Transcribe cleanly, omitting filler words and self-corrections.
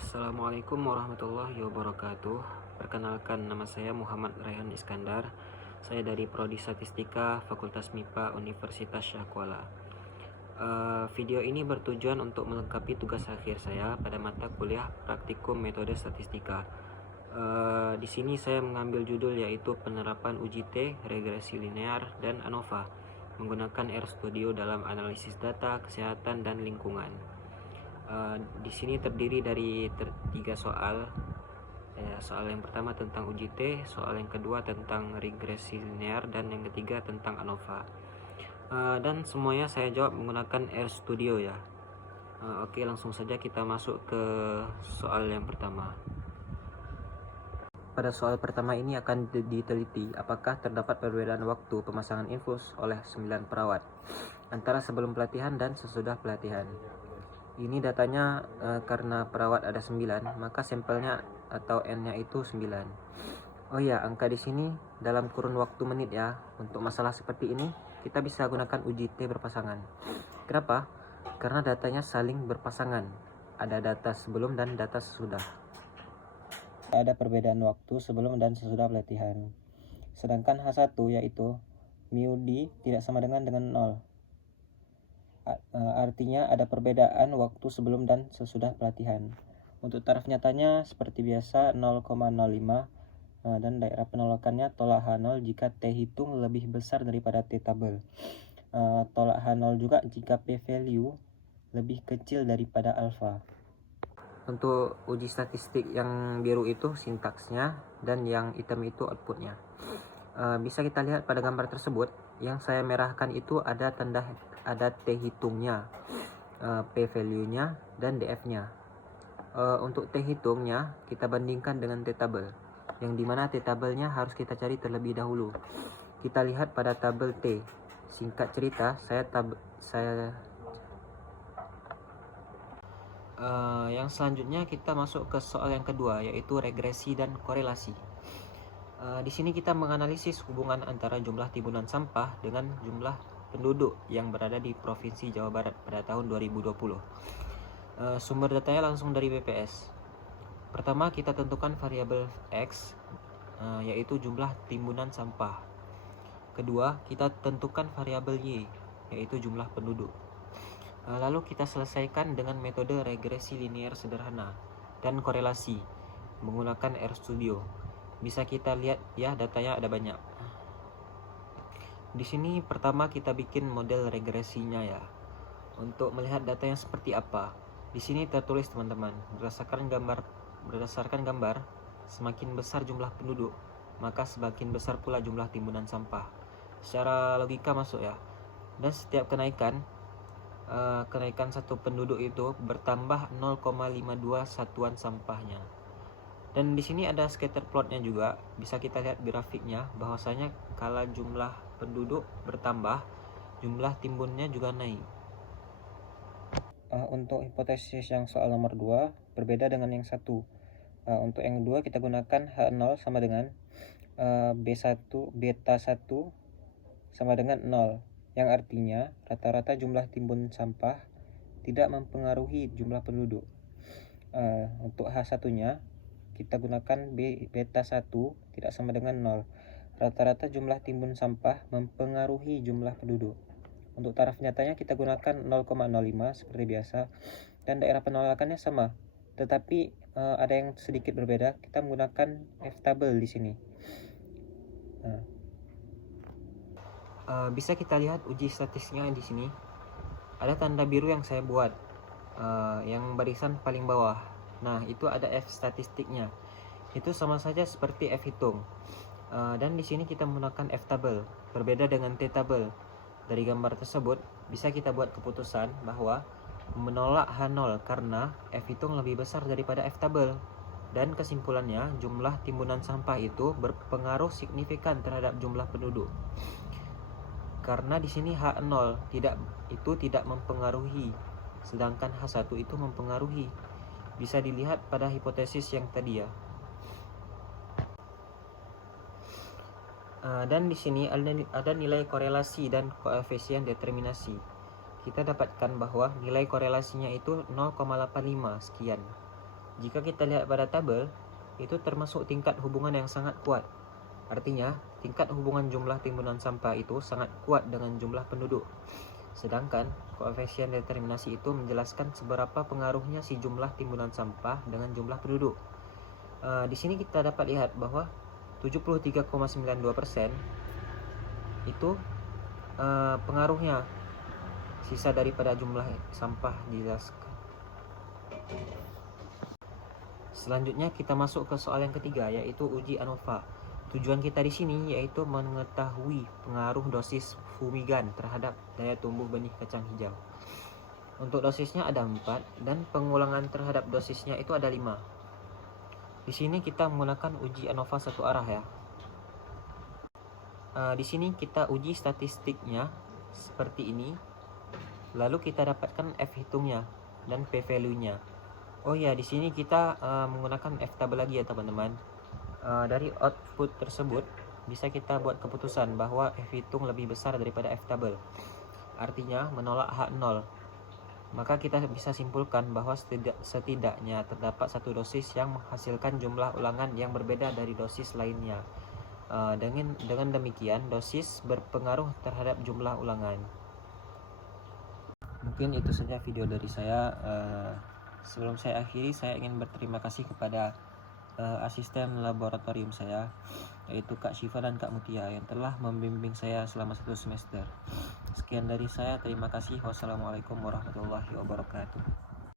Assalamualaikum warahmatullahi wabarakatuh. Perkenalkan, nama saya Muhammad Rayhan Iskandar. Saya dari Prodi Statistika Fakultas MIPA Universitas Syahkuala. Video ini bertujuan untuk melengkapi tugas akhir saya pada mata kuliah Praktikum Metode Statistika. Di sini saya mengambil judul yaitu penerapan UJT, regresi linear, dan ANOVA menggunakan RStudio dalam analisis data, kesehatan, dan lingkungan. Di sini terdiri dari 3 soal. Soal yang pertama tentang UJT, soal yang kedua tentang regresi linear, dan yang ketiga tentang ANOVA. Dan semuanya saya jawab menggunakan RStudio ya. Oke, langsung saja kita masuk ke soal yang pertama. Pada soal pertama ini akan diteliti apakah terdapat perbedaan waktu pemasangan infus oleh 9 perawat antara sebelum pelatihan dan sesudah pelatihan. Ini datanya karena perawat ada 9, maka sampelnya atau N-nya itu 9. Oh ya, angka di sini dalam kurun waktu menit ya. Untuk masalah seperti ini, kita bisa gunakan UJT berpasangan. Kenapa? Karena datanya saling berpasangan. Ada data sebelum dan data sesudah. Ada perbedaan waktu sebelum dan sesudah pelatihan. Sedangkan H1 yaitu mu D tidak sama dengan 0. Artinya ada perbedaan waktu sebelum dan sesudah pelatihan. Untuk taraf nyatanya seperti biasa 0,05 dan daerah penolakannya tolak H0 jika T hitung lebih besar daripada T tabel. Tolak H0 juga jika P value lebih kecil daripada alfa. Untuk uji statistik yang biru itu sintaksnya dan yang hitam itu outputnya. Bisa kita lihat pada gambar tersebut, yang saya merahkan itu ada T hitungnya, P value-nya, dan DF-nya. Untuk T hitungnya kita bandingkan dengan T tabel, yang dimana T tabelnya harus kita cari terlebih dahulu. Kita lihat pada tabel T. Singkat cerita, yang selanjutnya kita masuk ke soal yang kedua, yaitu regresi dan korelasi. Di sini kita menganalisis hubungan antara jumlah timbunan sampah dengan jumlah penduduk yang berada di Provinsi Jawa Barat pada tahun 2020. Sumber datanya langsung dari BPS. Pertama, kita tentukan variabel X, yaitu jumlah timbunan sampah. Kedua, kita tentukan variabel Y, yaitu jumlah penduduk. Lalu kita selesaikan dengan metode regresi linear sederhana dan korelasi menggunakan RStudio. Bisa kita lihat ya, datanya ada banyak. Di sini pertama kita bikin model regresinya ya. Untuk melihat datanya seperti apa. Di sini tertulis teman-teman, berdasarkan gambar, semakin besar jumlah penduduk, maka semakin besar pula jumlah timbunan sampah. Secara logika masuk ya. Dan setiap kenaikan satu penduduk itu bertambah 0,52 satuan sampahnya. Dan di sini ada scatter plotnya juga, bisa kita lihat grafiknya bahwasanya kala jumlah penduduk bertambah, jumlah timbunnya juga naik. Untuk hipotesis yang soal nomor 2 berbeda dengan yang satu. Untuk yang kedua kita gunakan H0 sama dengan beta 1 sama dengan 0, yang artinya rata-rata jumlah timbun sampah tidak mempengaruhi jumlah penduduk. Untuk H1-nya kita gunakan beta 1 tidak sama dengan 0. Rata-rata jumlah timbun sampah mempengaruhi jumlah penduduk. Untuk taraf nyatanya kita gunakan 0,05 seperti biasa, dan daerah penolakannya sama. Tetapi ada yang sedikit berbeda, kita menggunakan F tabel di sini. Bisa kita lihat uji statistiknya di sini. Ada tanda biru yang saya buat, yang barisan paling bawah. Nah, itu ada F statistiknya. Itu sama saja seperti F hitung. Dan di sini kita menggunakan F tabel, berbeda dengan T tabel. Dari gambar tersebut bisa kita buat keputusan bahwa menolak H0 karena F hitung lebih besar daripada F tabel. Dan kesimpulannya, jumlah timbunan sampah itu berpengaruh signifikan terhadap jumlah penduduk. Karena di sini H0 tidak mempengaruhi, sedangkan H1 itu mempengaruhi. Bisa dilihat pada hipotesis yang tadi ya. Dan di sini ada nilai korelasi dan koefisien determinasi. Kita dapatkan bahwa nilai korelasinya itu 0,85 sekian. Jika kita lihat pada tabel, itu termasuk tingkat hubungan yang sangat kuat. Artinya, tingkat hubungan jumlah timbunan sampah itu sangat kuat dengan jumlah penduduk. Sedangkan, koefisien determinasi itu menjelaskan seberapa pengaruhnya si jumlah timbunan sampah dengan jumlah penduduk. Di sini kita dapat lihat bahwa 73,92% itu pengaruhnya sisa daripada jumlah sampah dijelaskan. Selanjutnya kita masuk ke soal yang ketiga, yaitu uji ANOVA. Tujuan kita di sini yaitu mengetahui pengaruh dosis fumigan terhadap daya tumbuh benih kacang hijau. Untuk dosisnya ada 4 dan pengulangan terhadap dosisnya itu ada 5. Di sini kita menggunakan uji ANOVA satu arah ya. Di sini kita uji statistiknya seperti ini. Lalu kita dapatkan F hitungnya dan P value-nya. Oh ya, di sini kita menggunakan F tabel lagi ya teman-teman. Dari output tersebut bisa kita buat keputusan bahwa F hitung lebih besar daripada F tabel. Artinya menolak H0. Maka kita bisa simpulkan bahwa setidaknya terdapat satu dosis yang menghasilkan jumlah ulangan yang berbeda dari dosis lainnya. Dengan demikian, dosis berpengaruh terhadap jumlah ulangan. Mungkin itu saja video dari saya. Sebelum saya akhiri, saya ingin berterima kasih kepada asisten laboratorium saya, yaitu Kak Syifa dan Kak Mutia, yang telah membimbing saya selama 1 semester. Sekian dari saya, terima kasih. Wassalamualaikum warahmatullahi wabarakatuh.